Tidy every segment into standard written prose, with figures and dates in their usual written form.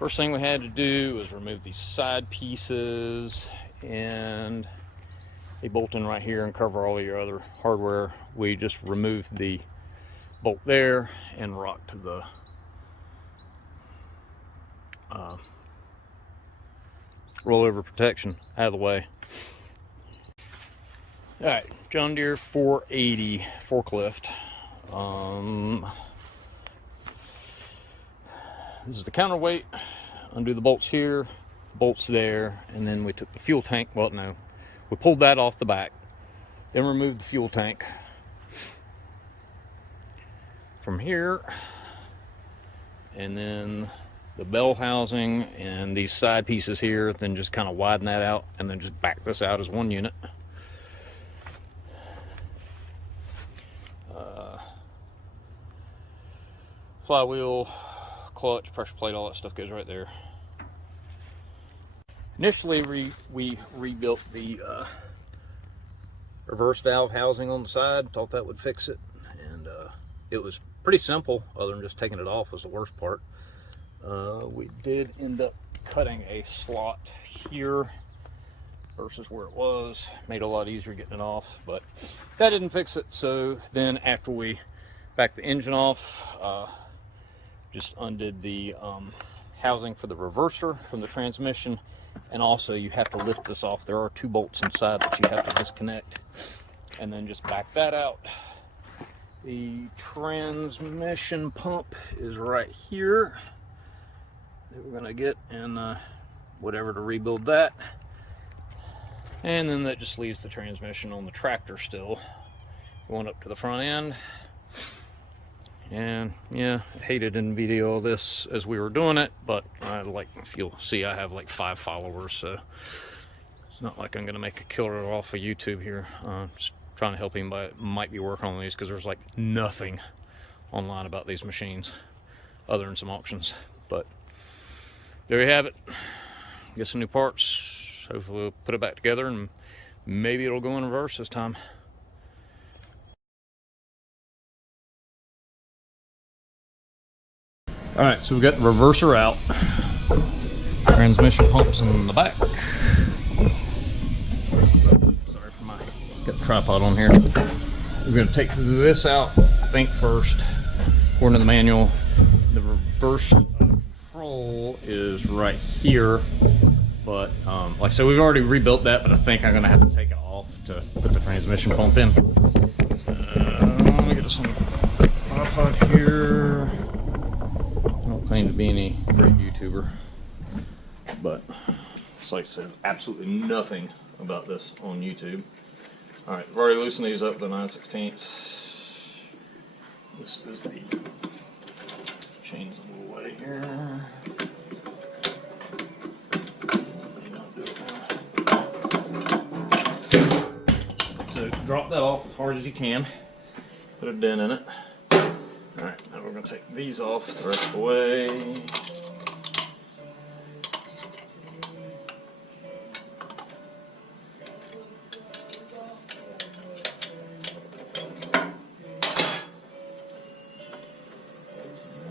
First thing we had to do was remove these side pieces, and they bolt in right here and cover all your other hardware. We just removed the bolt there and rocked the rollover protection out of the way. All right, John Deere 480 forklift. This is the counterweight. Undo the bolts here, bolts there, and then we took the fuel tank. Well, no, we pulled that off the back, then removed the fuel tank from here, and then the bell housing and these side pieces here, then just kind of widen that out and then just back this out as one unit. Flywheel, clutch, pressure plate, all that stuff goes right there. Initially we rebuilt the reverse valve housing on the side, thought that would fix it, and it was pretty simple, other than just taking it off was the worst part. We did end up cutting a slot here versus where it was. Made it a lot easier getting it off, but that didn't fix it. So then after we backed the engine off, just undid the housing for the reverser from the transmission, and also you have to lift this off. There are two bolts inside that you have to disconnect, and then just back that out. The transmission pump is right here that we're gonna get in whatever to rebuild that, and then that just leaves the transmission on the tractor still going up to the front end. And yeah, I hated in video of this as we were doing it, but if you'll see, I have like 5 followers, so it's not like I'm gonna make a killer off of YouTube here. Just trying to help anybody that might be working on these, because there's like nothing online about these machines other than some auctions. But there you have it. Get some new parts. Hopefully we'll put it back together, and maybe it'll go in reverse this time. All right, so we got the reverser out. Transmission pumps in the back. Sorry for got the tripod on here. We're gonna take this out, I think first. According to the manual, the reverse control is right here. But like I said, we've already rebuilt that, but I think I'm gonna have to take it off to put the transmission pump in. Let me get us some tripod here. I don't claim to be any great YouTuber, but it's like I said, absolutely nothing about this on YouTube. All right, I've already loosened these up to 9/16. This is the chains a little way here. So drop that off as hard as you can. Put a dent in it. Alright, now we're going to take these off the rest of the way.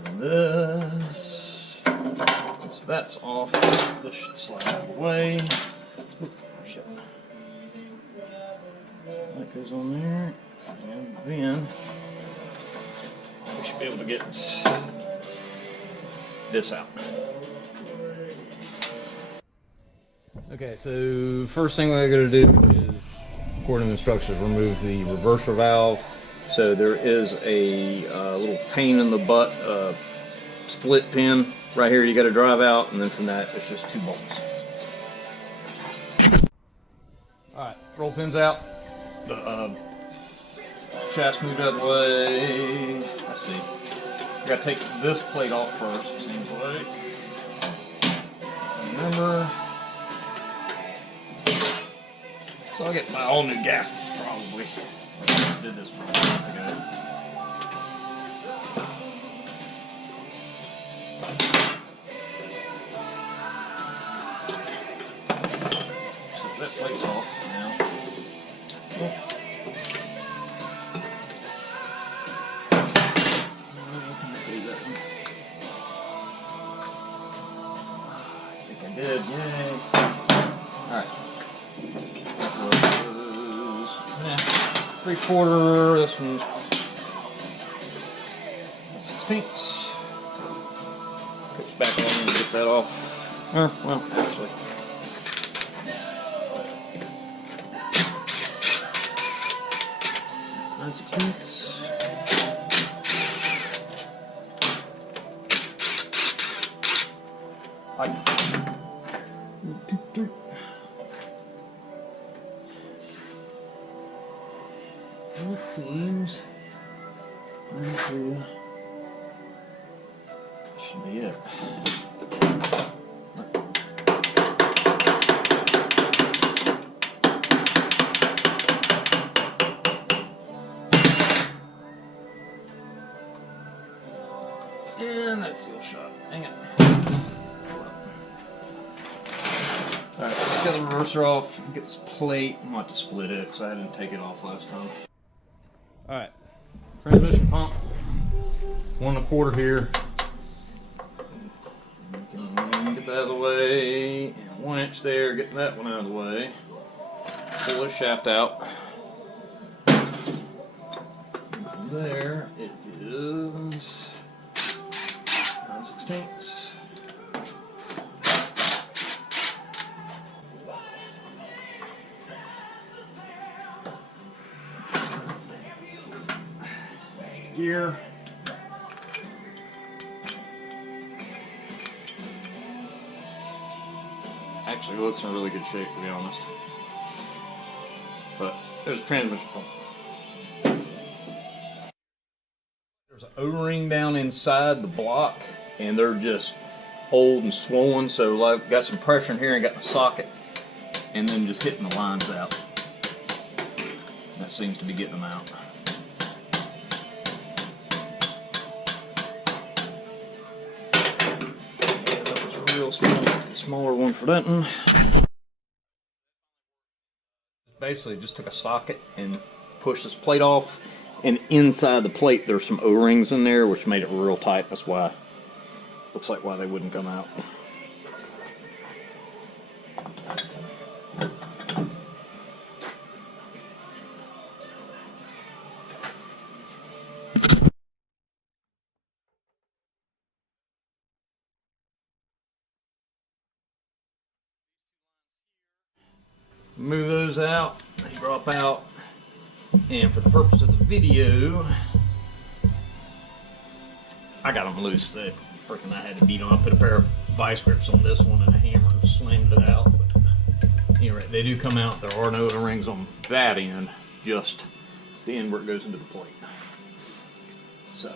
And this, once that's off, this should slide out of the way. Oop, shit. That goes on there, and then we should be able to get this out. Okay, so first thing we're going to do is, according to instructions, remove the reverser valve. So there is a little pain in the butt split pin right here you got to drive out, and then from that it's just 2 bolts. Alright, roll pins out. The shaft's moved out of the way. Let's see. I gotta take this plate off first, it seems like. Remember. So I'll get my all new gaskets probably. I did this for a month ago. So that plate's off now. 1/4. This one's 1/16. Pitch back on and get that off. Well, actually. It seems should be it. And that seal shot. Hang on. Alright, let's get the reverser off, get this plate. I'm going to have to split it because I didn't take it off last time. Alright, transmission pump, 1 1/4 here. Get that out of the way, and 1 inch there, get that one out of the way. Pull this shaft out. And from there, it is 9/16. Gear. Actually looks in really good shape, to be honest. But there's a transmission pump. There's an O-ring down inside the block, and they're just old and swollen, so I've got some pressure in here and got the socket, and then just hitting the lines out. That seems to be getting them out. Real smaller one for that one. Basically just took a socket and pushed this plate off, and inside the plate there's some O-rings in there which made it real tight. That's why, looks like why they wouldn't come out. Move those out, they drop out, and for the purpose of the video, I got them loose. I had to beat them. I put a pair of vice grips on this one and a hammer and slammed it out. But anyway, they do come out. There are no O-rings on that end, just the end where it goes into the plate. So,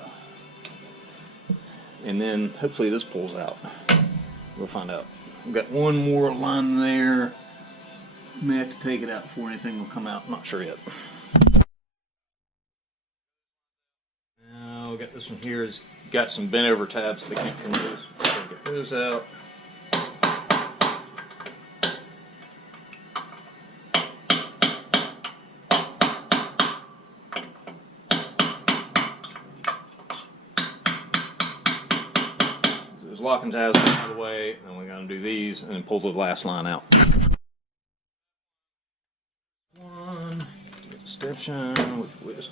and then hopefully this pulls out. We'll find out. We've got one more line there. May have to take it out before anything will come out. I'm not sure yet. Now we got this one here. It's got some bent over tabs, so they can't come loose. So get those out. So there's locking tabs out of the way, and we're going to do these and then pull the last line out. Extension, which was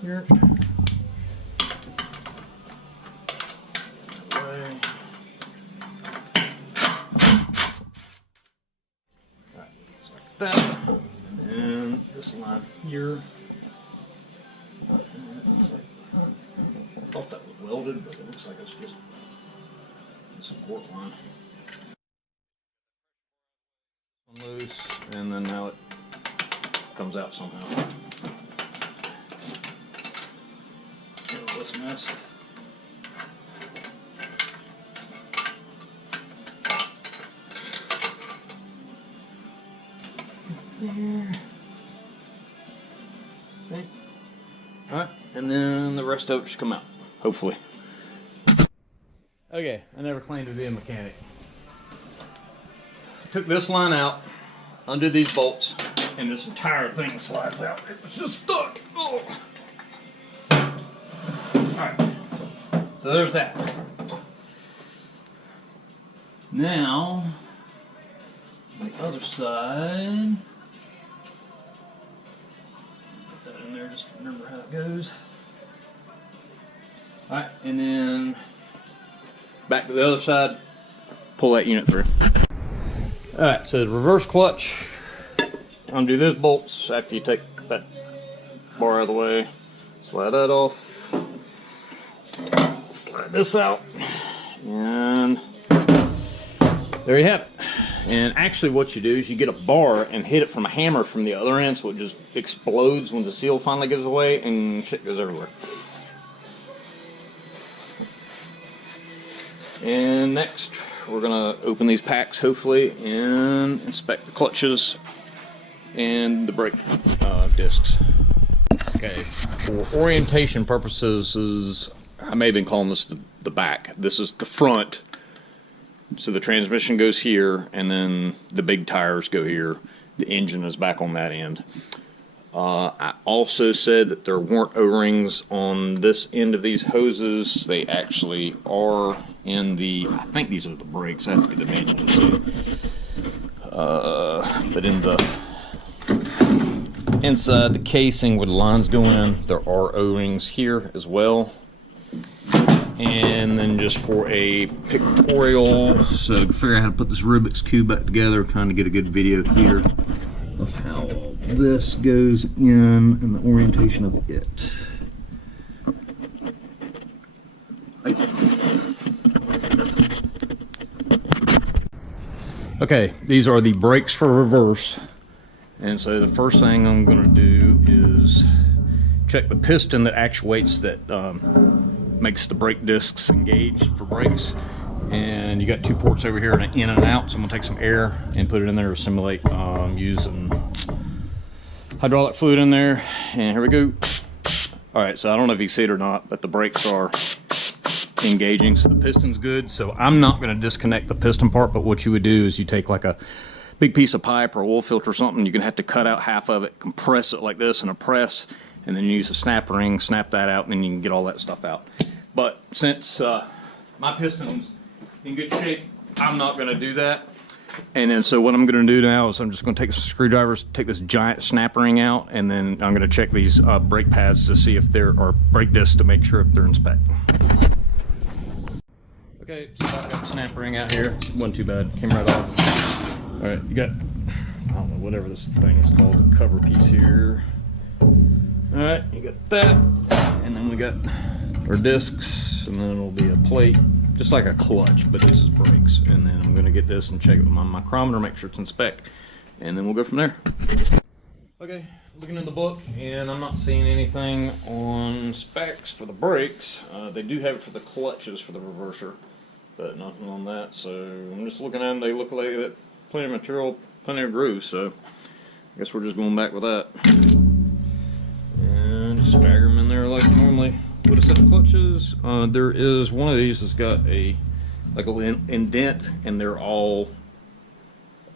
here. Alright, just like that. And this line here. Looks like, I thought that was welded, but it looks like it's just a support line. Loose, and then now it comes out somehow. Get all this mess. There. Okay. Alright, and then the rest of it should come out, hopefully. Okay, I never claimed to be a mechanic. Took this line out, undid these bolts, and this entire thing slides out. It was just stuck. Oh. Alright, so there's that. Now, the other side, put that just remember how it goes. Alright, and then back to the other side, pull that unit through. Alright, so the reverse clutch, undo those bolts after you take that bar out of the way. Slide that off. Slide this out. And there you have it. And actually what you do is you get a bar and hit it from a hammer from the other end so it just explodes when the seal finally goes away and shit goes everywhere. And next we're going to open these packs hopefully and inspect the clutches and the brake discs. Okay, for orientation purposes, I may have been calling this the back. This is the front. So the transmission goes here, and then the big tires go here. The engine is back on that end. I also said that there weren't O-rings on this end of these hoses. They actually are in the, I think these are the brakes. I have to get the manual to see. But in the inside the casing where the lines go in, there are O-rings here as well. And then just for a pictorial, so to figure out how to put this Rubik's Cube back together, trying to get a good video here of how this goes in and the orientation of it. Okay, these are the brakes for reverse. And so the first thing I'm going to do is check the piston that actuates that makes the brake discs engage for brakes. And you got two ports over here, an in and out. So I'm gonna take some air and put it in there to simulate using hydraulic fluid in there. And here we go. All right, so I don't know if you see it or not, but the brakes are engaging, so the piston's good. So I'm not gonna disconnect the piston part, but what you would do is you take like a big piece of pipe or oil filter or something. You're gonna have to cut out half of it, compress it like this in a press, and then you use a snap ring, snap that out, and then you can get all that stuff out. But since my piston's in good shape, I'm not going to do that. And then so what I'm going to do now is I'm just going to take some screwdrivers, take this giant snap ring out, and then I'm going to check these brake pads to see if there are brake discs to make sure if they're in spec. Okay, so I've got the snap ring out here. Wasn't too bad, came right off. All right, you got, I don't know, whatever this thing is called, the cover piece here. All right, you got that, and then we got our discs, and then it'll be a plate, just like a clutch, but this is brakes. And then I'm going to get this and check it with my micrometer, make sure it's in spec, and then we'll go from there. Okay, looking in the book, and I'm not seeing anything on specs for the brakes. They do have it for the clutches for the reverser, but nothing on that. So I'm just looking at them. They look like that, plenty of material, plenty of grooves. So I guess we're just going back with that. And just stagger them in there like you normally would a set of clutches. There is one of these that's got a like a little indent, and they're all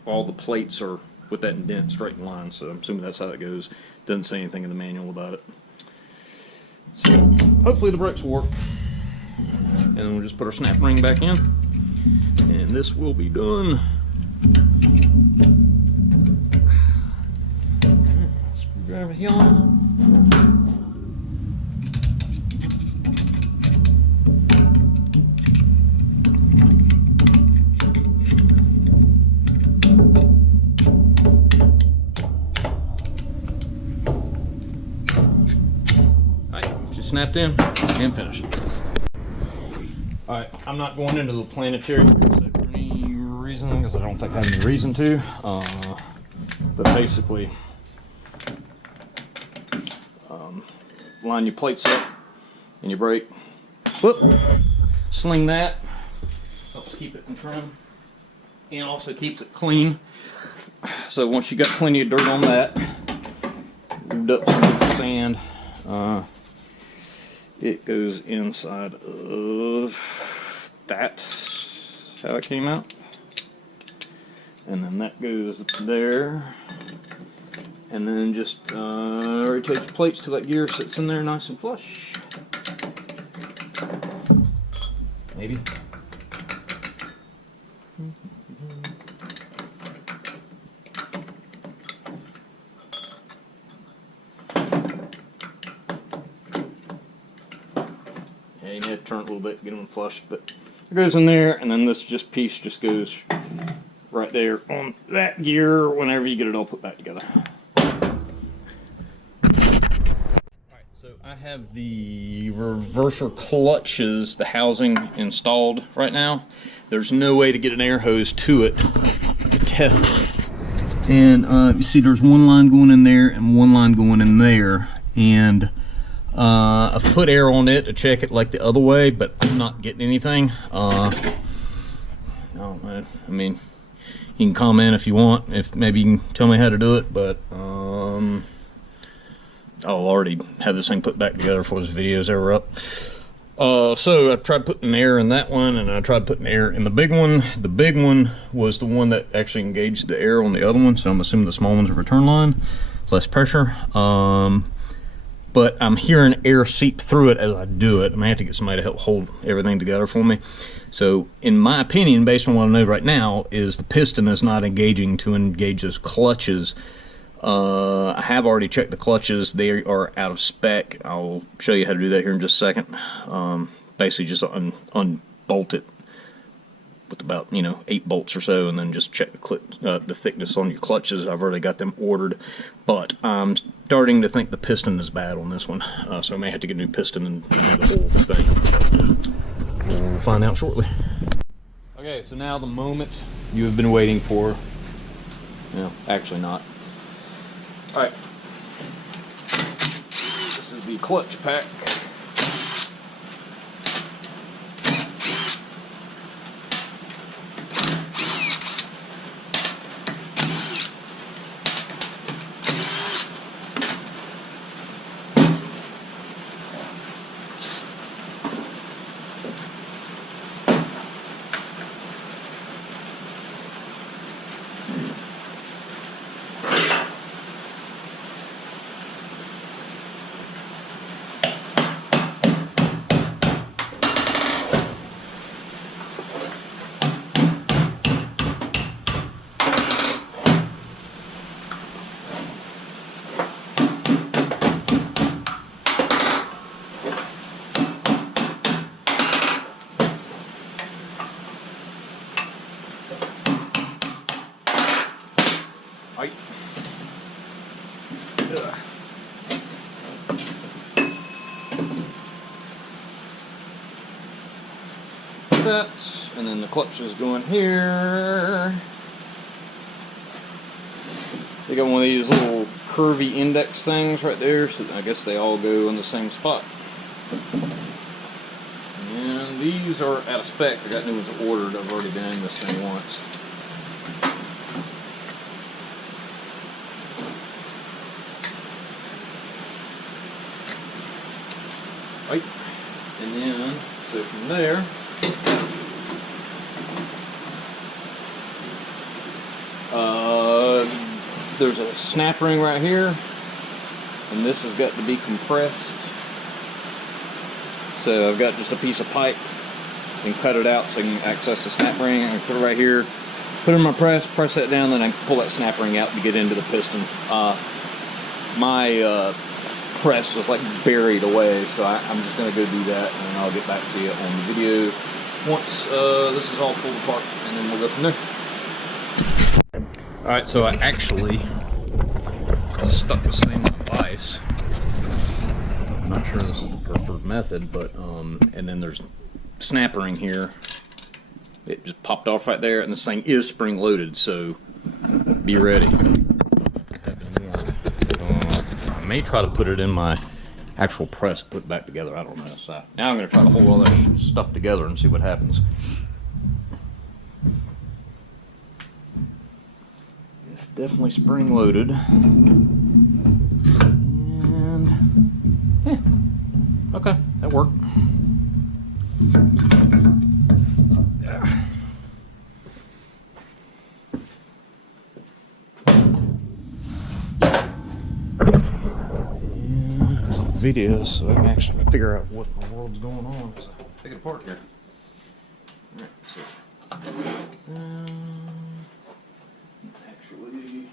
the plates are with that indent straight in line. So I'm assuming that's how it goes. Doesn't say anything in the manual about it. So hopefully the brakes will work. And then we'll just put our snap ring back in, and this will be done. Screwdriver here. Snapped in and finished. Alright, I'm not going into the planetary for any reason, because I don't think I have any reason to. But basically, line your plates up and your brake. Whoop! Sling that. Helps keep it in trim. And also keeps it clean. So once you got plenty of dirt on that, moved up some sand. It goes inside of that. How it came out. And then that goes there. And then just rotate your plates till that gear sits in there nice and flush. Maybe. Yeah, you need to turn it a little bit to get them flush, but it goes in there, and then this piece just goes right there on that gear whenever you get it all put back together. Alright, so I have the reverser clutches, the housing installed right now. There's no way to get an air hose to it to test it. And you see there's one line going in there and one line going in there. And I've put air on it to check it like the other way, but I'm not getting anything. I don't know. I mean, you can comment if you want, if maybe you can tell me how to do it, but I'll already have this thing put back together before this video's ever up. So I've tried putting air in that one, and I tried putting air in the big one. The big one was the one that actually engaged the air on the other one, so I'm assuming the small one's a return line, less pressure. But I'm hearing air seep through it as I do it. I may have to get somebody to help hold everything together for me. So in my opinion, based on what I know right now, is the piston is not engaging to engage those clutches. I have already checked the clutches. They are out of spec. I'll show you how to do that here in just a second. Basically just unbolt it with about 8 bolts or so, and then just check the thickness on your clutches. I've already got them ordered, but I'm starting to think the piston is bad on this one, so I may have to get a new piston and do the whole thing. We'll find out shortly. Okay, so now the moment you have been waiting for. No, actually not. Alright, this is the clutch pack. That, and then the clutches go in here. They got one of these little curvy index things right there, so I guess they all go in the same spot. And these are out of spec. I got new ones ordered. I've already been in this thing once. Right, and then so from there. There's a snap ring right here, and this has got to be compressed. So I've got just a piece of pipe and cut it out so I can access the snap ring. I can put it right here, put it in my press that down, then I can pull that snap ring out to get into the piston. My press was like buried away, so I'm just going to go do that, and then I'll get back to you on the video once this is all pulled apart, and then we'll go from there. Alright, so I actually stuck this thing with a vise. I'm not sure this is the preferred method, but and then there's snap ring here. It just popped off right there, and this thing is spring loaded, so be ready. I may try to put it in my actual press, put it back together, I don't know. So now I'm going to try to hold all that stuff together and see what happens. It's definitely spring loaded. And yeah, okay, that worked. Yeah. Video so I can actually figure out what in the world's going on. So I'll take it apart here. Alright, so actually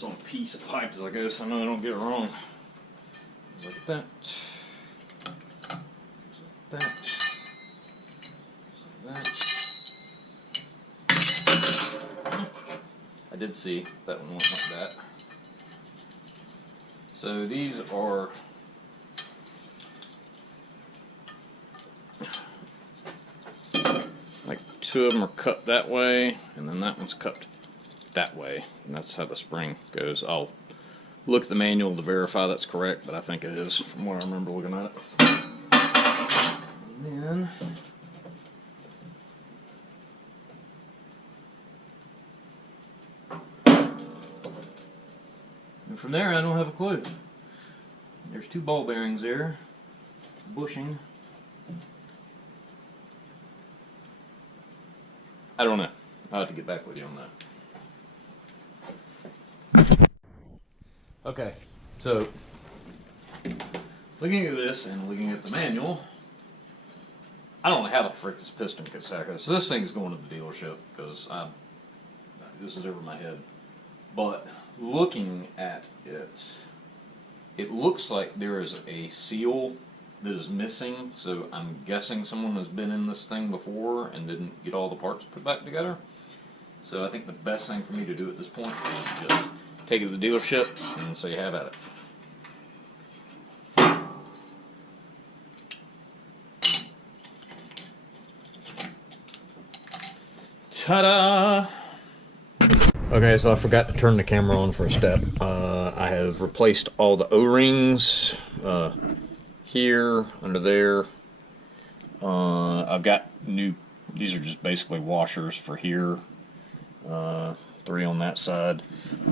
this on a piece of pipe as I go so I know I don't get it wrong. Like that. Like that. Like that. I did see that one went like that. So these are like 2 of them are cut that way, and then that one's cut that way, and that's how the spring goes. I'll look at the manual to verify that's correct, but I think it is from what I remember looking at it. And then from there I don't have a clue. There's 2 ball bearings there, bushing. I don't know. I'll have to get back with you on that. Okay, so looking at this and looking at the manual, I don't know how the frick this piston gets out. So this thing's going to the dealership because this is over my head. But looking at it, it looks like there is a seal that is missing, so I'm guessing someone has been in this thing before and didn't get all the parts put back together. So I think the best thing for me to do at this point is just take it to the dealership and say have at it. Ta-da! Okay, so I forgot to turn the camera on for a step. I have replaced all the O-rings here, under there. I've got new, these are just basically washers for here. 3 on that side.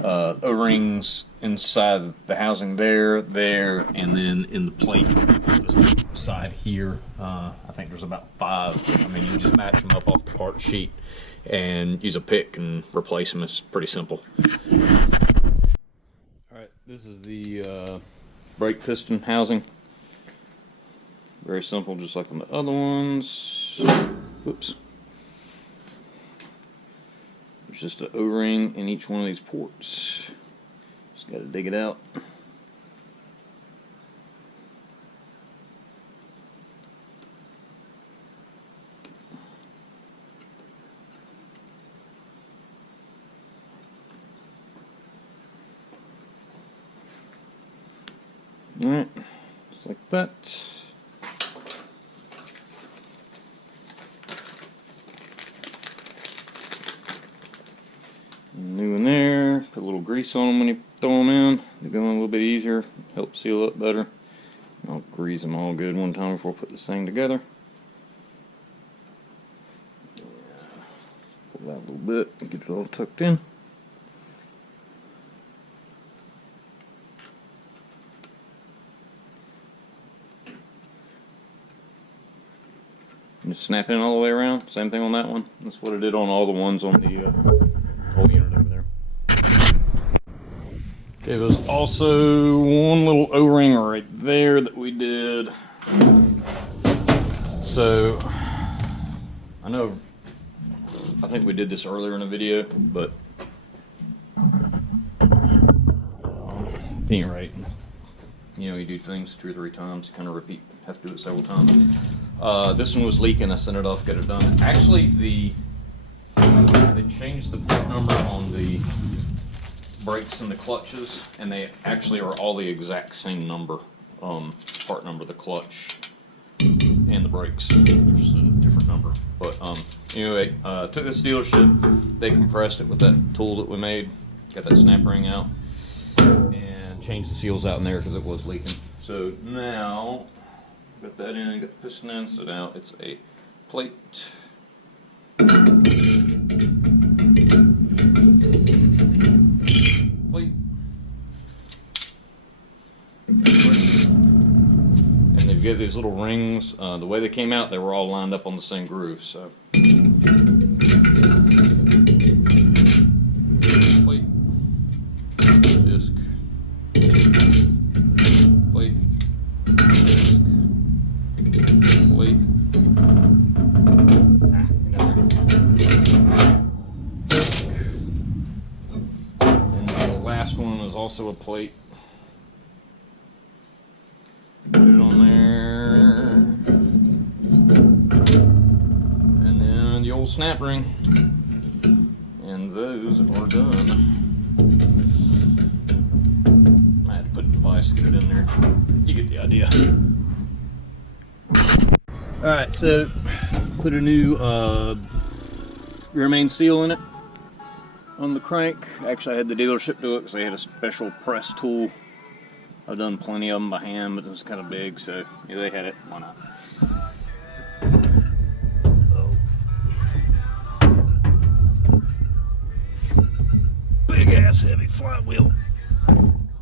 O-rings inside the housing there, and then in the plate on this side here. I think there's about 5. I mean, you can just match them up off the part sheet and use a pick and replace them. It's pretty simple. Alright, this is the brake piston housing. Very simple, just like on the other ones. Oops. There's just an O-ring in each one of these ports. Just got to dig it out. Alright, just like that. New in there, put a little grease on them when you throw them in. They go in a little bit easier, help seal up better. I'll grease them all good one time before I put this thing together. Pull that a little bit and get it all tucked in. Just snap in all the way around. Same thing on that one. That's what I did on all the ones on the whole unit over there. Okay, there's also one little O-ring right there that we did. So I think we did this earlier in the video, but ain't right. You know, you do things 2 or 3 times, you kind of repeat, have to do it several times. This one was leaking. I sent it off, get it done. Actually, they changed the part number on the brakes and the clutches, and they actually are all the exact same number. Part number, the clutch and the brakes. There's a different number. But anyway, took this dealership. They compressed it with that tool that we made. Got that snap ring out and changed the seals out in there because it was leaking. So now got that in, got the piston in, so now it's a plate. Plate. And they've got these little rings. The way they came out, they were all lined up on the same groove, so. Plate. Disc. Plate. Plate. And the last one also a plate. Put it on there. And then the old snap ring. And those are done. I had to put a device to get it in there. You get the idea. Alright, so put a new rear main seal in it on the crank. Actually, I had the dealership do it because they had a special press tool. I've done plenty of them by hand, but it was kind of big, so yeah, they had it. Why not? Oh. Big ass heavy flywheel.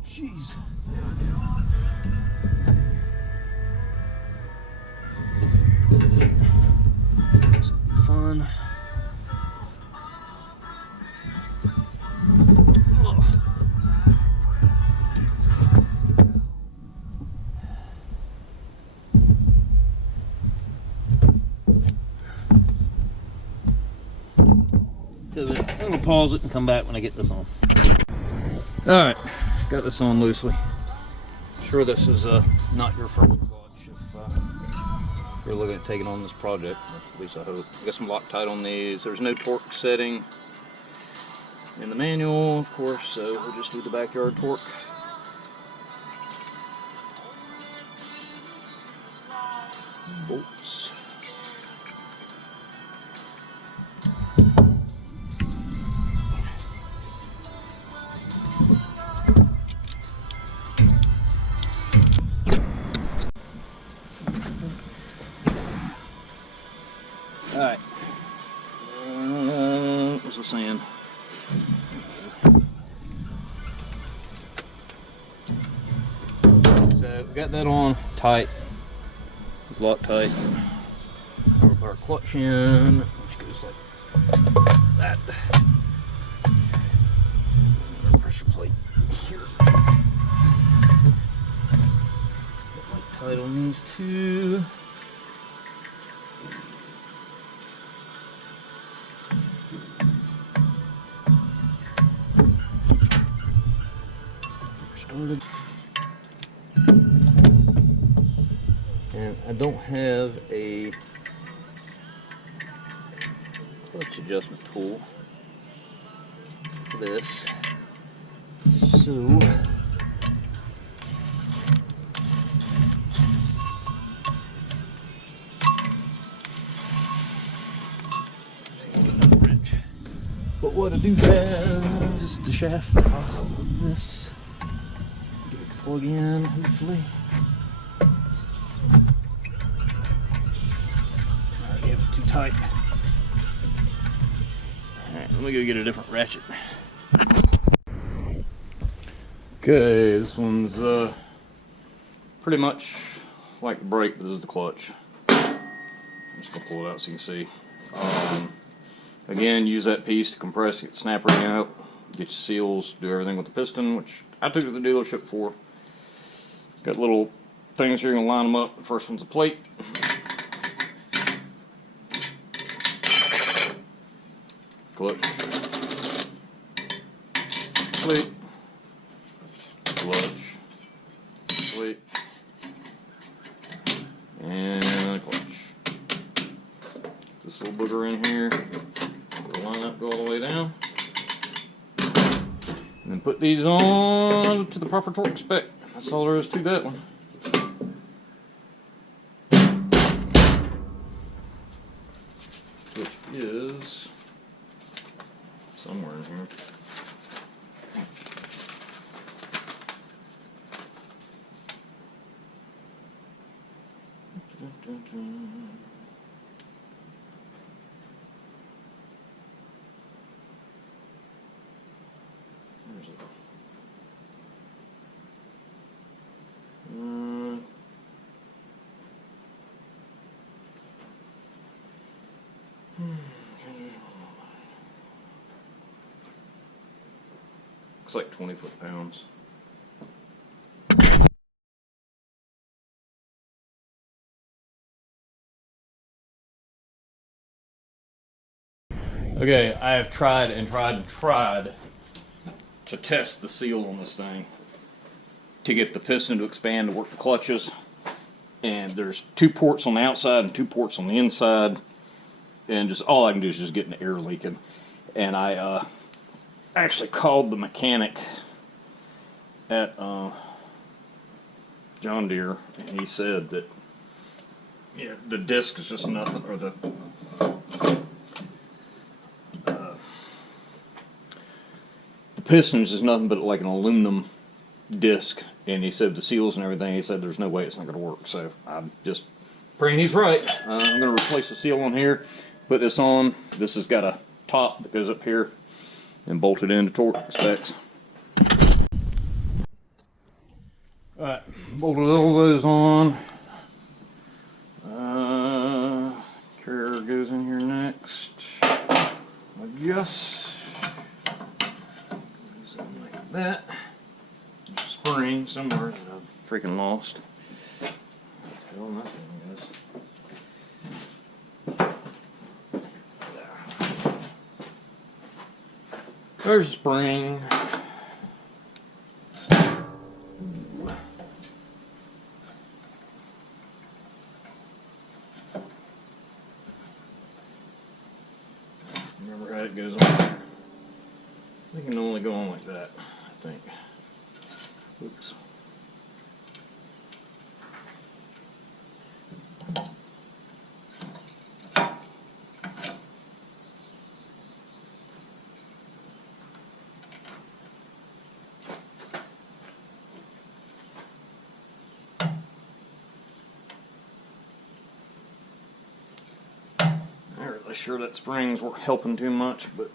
Jeez. Fun. I'm gonna pause it and come back when I get this on. Alright, got this on loosely. Sure, this is not your first clutch if you're looking at taking on this project, at least I hope. Got some Loctite on these. There's no torque setting in the manual, of course, so we'll just do the backyard torque. Bolts. Alright. What was I saying? So we got that on tight. It's Loctite. We'll put our clutch in, which goes like that. Our pressure plate here. Got Loctite on these two. And I don't have a clutch adjustment tool for this, so but what I do have is the shaft off of this. Get it to plug in, hopefully. I have it too tight. Alright, let me go get a different ratchet. Okay, this one's pretty much like the brake, but this is the clutch. I'm just gonna pull it out so you can see. Again, use that piece to compress, get the snap ring out, get your seals, do everything with the piston, which I took to the dealership for. Got little things here, you're gonna line them up. The first one's a plate. Clutch. Plate. Clutch. Plate. And clutch. This little booger in here. Line up, go all the way down. And then put these on to the proper torque spec. That's all there is to that one. Which is somewhere in here. Where's it? Looks like 20 foot-pounds. Okay, I have tried and tried and tried to test the seal on this thing to get the piston to expand to work the clutches. And there's 2 ports on the outside and 2 ports on the inside, and just all I can do is just get an air leaking. And I actually called the mechanic at John Deere, and he said that the disc is just nothing, or the pistons is nothing but like an aluminum disc. And he said the seals and everything, he said there's no way it's not going to work. So I'm just praying he's right. I'm going to replace the seal on here, put this on. This has got a top that goes up here and bolted into torque specs. Alright, bolted all those on. Carrier goes in here next. I guess goes in like that. Spring somewhere that I've freaking lost. Hell, nothing is. There's a spring. Remember how it goes on there? It can only go on like that, I think. Oops. Not really sure that spring's helping too much, but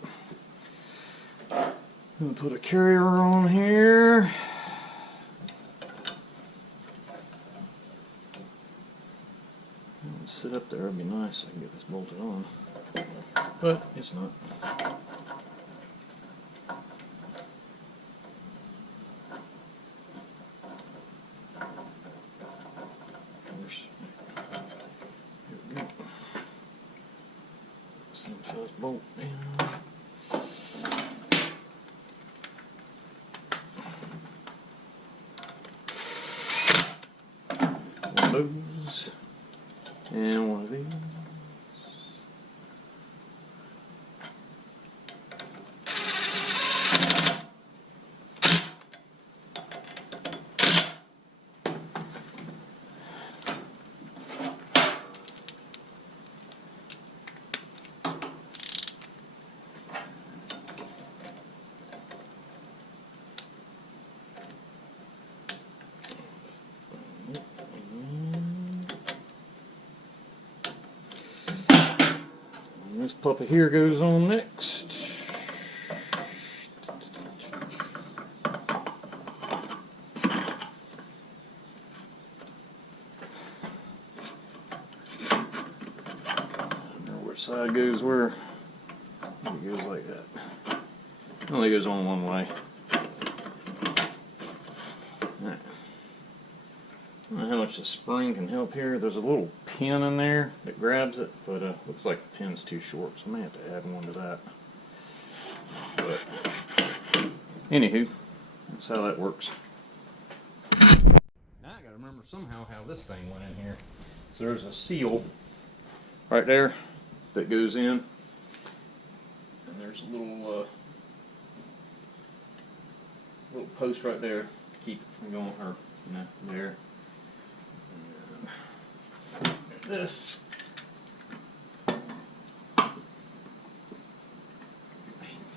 I'm gonna put a carrier on here. Sit up there, it'd be nice so I can get this bolted on, but it's not. Here we go. Same size bolt in. One of those. And one of these. This puppy here goes on next. I don't know which side goes where. It goes like that. It only goes on one way. Right. I don't know how much the spring can help here. There's a little pin in there that grabs it, but looks like the pin's too short, so I may have to add one to that. But anywho, that's how that works. Now I gotta remember somehow how this thing went in here. So there's a seal right there that goes in, and there's a little post right there to keep it from going, or there. This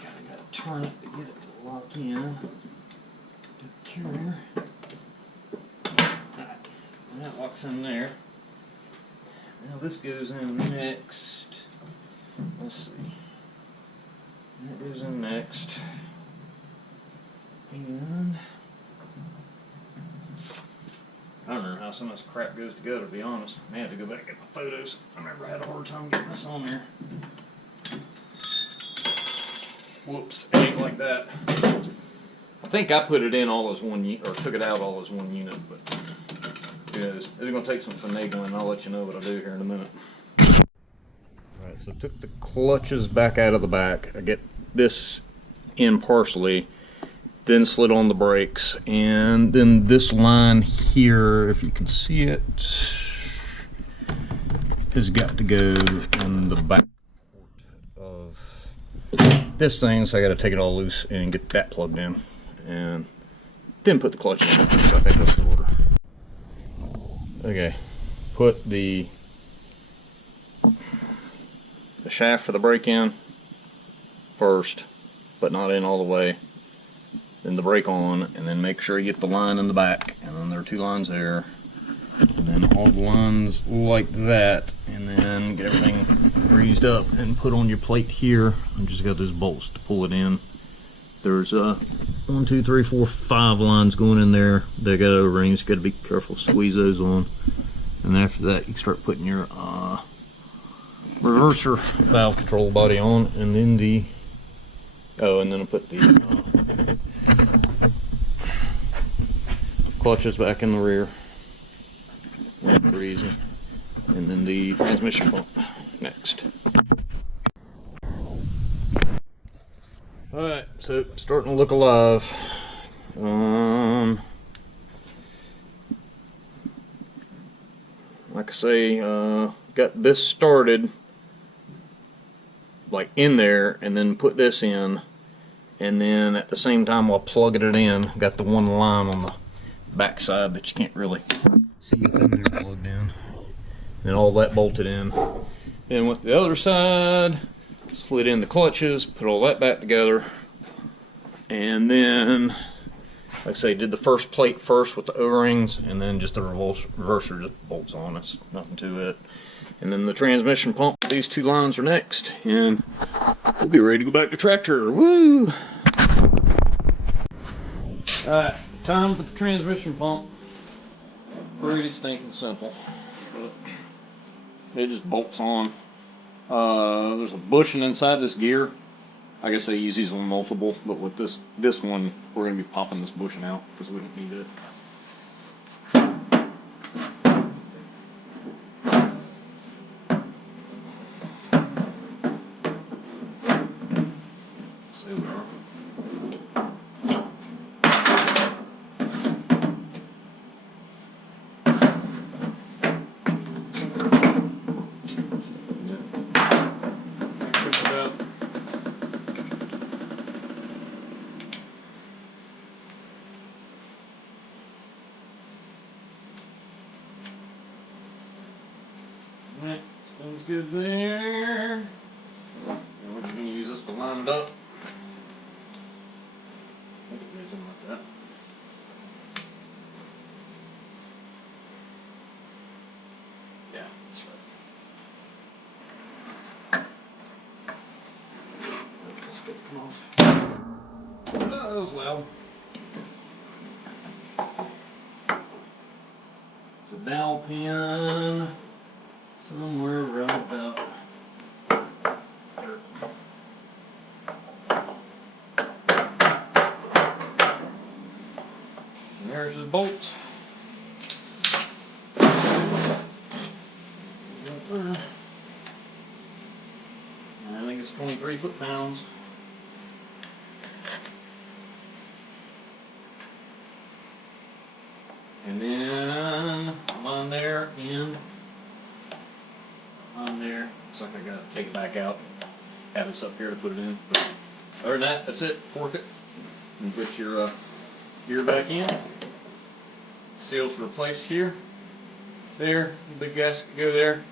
gotta turn it to get it to lock in to the carrier. Alright, and that locks in there. Now this goes in next. Let's see. That goes in next. And I don't remember how some of this crap goes together, to be honest. I may have to go back and get my photos. I remember I had a hard time getting this on there. Whoops, it ain't like that. I think I put it in all as one unit, or took it out all as one unit, but it's going to take some finagling. I'll let you know what I do here in a minute. Alright, so took the clutches back out of the back. I get this in partially, then slid on the brakes, and then this line here, if you can see it, has got to go in the back of this thing, so I got to take it all loose and get that plugged in, and then put the clutch in. So I think that's the order. Okay, put the shaft for the brake in first, but not in all the way. Then the brake on, and then make sure you get the line in the back, and then there are 2 lines there, and then all the lines like that, and then get everything greased up and put on your plate here. I just got those bolts to pull it in. There's 1, 2, 3, 4, 5 lines going in there. They got O-rings. Got to be careful, squeeze those on, and after that you can start putting your reverser valve control body on, and then and then I'll put the clutches back in the rear. Pretty easy. And then the transmission pump next. Alright, so it's starting to look alive. Like I say, got this started like in there, and then put this in, and then at the same time while plugging it in, got the one line on the back side that you can't really see it in there plugged in, and all that bolted in. Then with the other side, slid in the clutches, put all that back together, and then like I say, did the first plate first with the O-rings, and then just the reverser just bolts on. It's nothing to it. And then the transmission pump, these 2 lines are next, and we'll be ready to go back to tractor. Woo! Alright, time for the transmission pump. Pretty stinking simple. It just bolts on. There's a bushing inside this gear. I guess they use these on multiple, but with this one, we're going to be popping this bushing out because we don't need it. Alright, sounds good there. And we're just going to use this to line it up. I think it needs something like that. Yeah, that's right. This thing come off. Oh, that was loud. It's a dowel pin somewhere right about there. And there's his bolts. And I think it's 23 foot-pounds. And then on there and on there. Looks like I gotta take it back out. Have this up here to put it in. But other than that, that's it. Fork it and put your gear back in. Seals replaced here. There, the big gasket go there.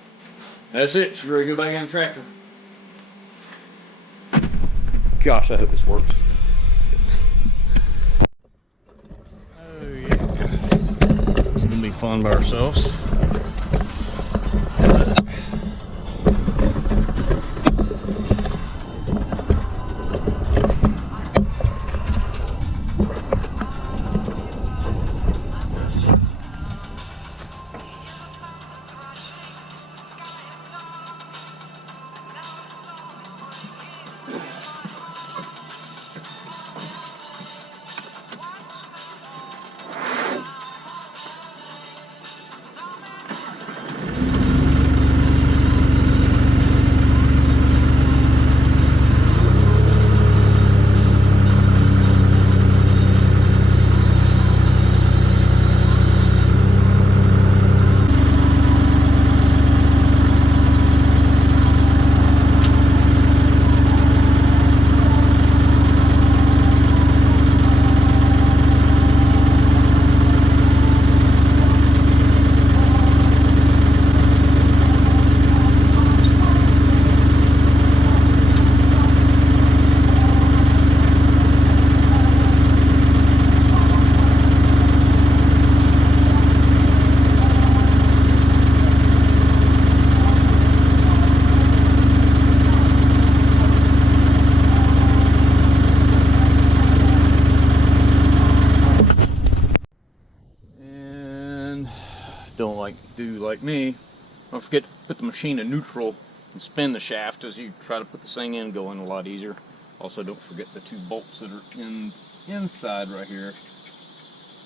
That's it. It's ready to go back in the tractor. Gosh, I hope this works. Oh yeah. It's gonna be fun by ourselves. like me, don't forget to put the machine in neutral and spin the shaft as you try to put this thing in, go in a lot easier. Also, don't forget the 2 bolts that are inside right here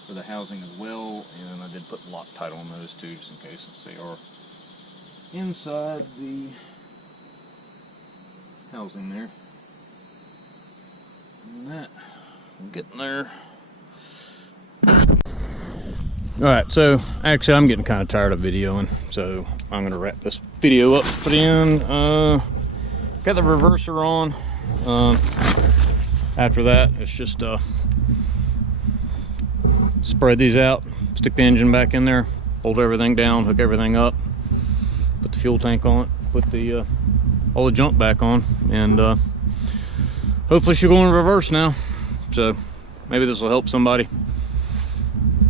for the housing as well, and I did put Loctite on those too, just in case, since they are inside the housing there. And that, I'm getting there. Alright, so actually I'm getting kind of tired of videoing, so I'm going to wrap this video up for the end. Got the reverser on. After that, it's just spread these out, stick the engine back in there, bolt everything down, hook everything up, put the fuel tank on it, put the all the junk back on, and hopefully she'll go in reverse now. So maybe this will help somebody.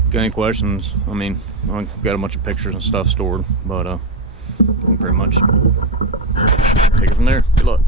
Got any questions? I mean, I've got a bunch of pictures and stuff stored, but we can pretty much take it from there. Good luck.